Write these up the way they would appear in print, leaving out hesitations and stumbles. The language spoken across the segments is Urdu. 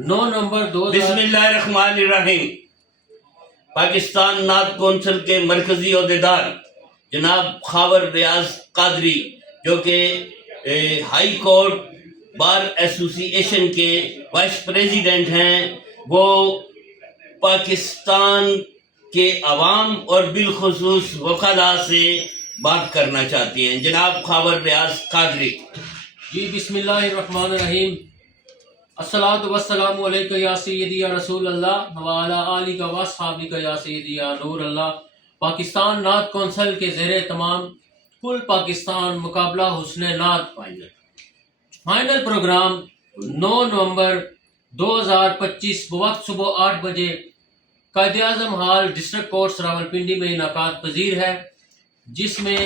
9 نومبر 2000 بسم اللہ الرحمن الرحیم۔ پاکستان نعت کونسل کے مرکزی عہدیدار جناب خاور ریاض قادری، جو کہ ہائی کورٹ بار ایسوسی ایشن کے وائس پریزیڈنٹ ہیں، وہ پاکستان کے عوام اور بالخصوص وکلاء سے بات کرنا چاہتی ہیں۔ جناب خاور ریاض قادری۔ جی بسم اللہ الرحمن الرحیم۔ الصلاۃ والسلام علیکہ یا سیدی یا رسول اللہ وعلی آلہ و اصحابہ یا سیدی یا نور اللہ۔ پاکستان نعت کونسل کے زیر تمام کل پاکستان مقابلہ حسن نعت فائنل پروگرام 9 نومبر 2025 بوقت صبح 8 بجے Quaid Azam hall district courts Rawalpindi میں انعقاد پذیر ہے، جس میں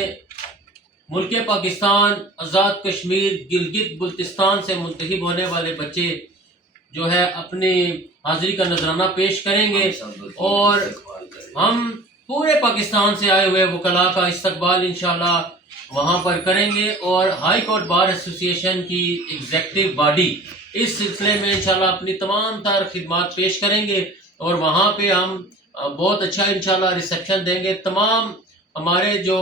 ملک پاکستان، آزاد کشمیر، گلگت بلتستان سے منتخب ہونے والے بچے جو ہے اپنی حاضری کا نذرانہ پیش کریں گے، اور ہم پورے پاکستان سے آئے ہوئے وکلاء کا استقبال انشاءاللہ وہاں پر کریں گے، اور ہائی کورٹ بار ایسوسی ایشن کی ایگزیکٹو باڈی اس سلسلے میں انشاءاللہ اپنی تمام تر خدمات پیش کریں گے، اور وہاں پہ ہم بہت اچھا انشاءاللہ ریسیپشن دیں گے۔ تمام ہمارے جو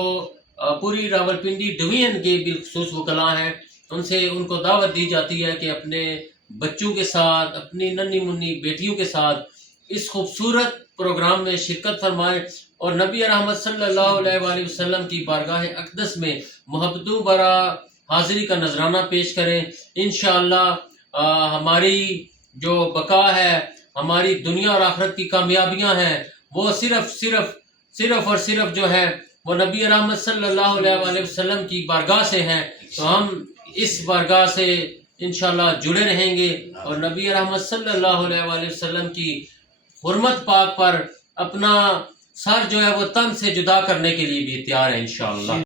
پوری راولپنڈی ڈویژن کے بالخصوص وکلاء ہیں، ان کو دعوت دی جاتی ہے کہ اپنے بچوں کے ساتھ، اپنی ننھی منی بیٹیوں کے ساتھ اس خوبصورت پروگرام میں شرکت فرمائیں، اور نبی رحمت صلی اللہ علیہ وآلہ وسلم کی بارگاہ اقدس میں محبتوں برا حاضری کا نذرانہ پیش کریں۔ انشاءاللہ ہماری جو بقا ہے، ہماری دنیا اور آخرت کی کامیابیاں ہیں، وہ صرف اور صرف جو ہے وہ نبی رحمت صلی اللہ علیہ وآلہ وسلم کی بارگاہ سے ہیں، تو ہم اس بارگاہ سے انشاءاللہ جڑے رہیں گے، اور نبی رحمت صلی اللہ علیہ وآلہ وسلم کی حرمت پاک پر اپنا سر جو ہے وہ تن سے جدا کرنے کے لیے بھی تیار ہے انشاءاللہ۔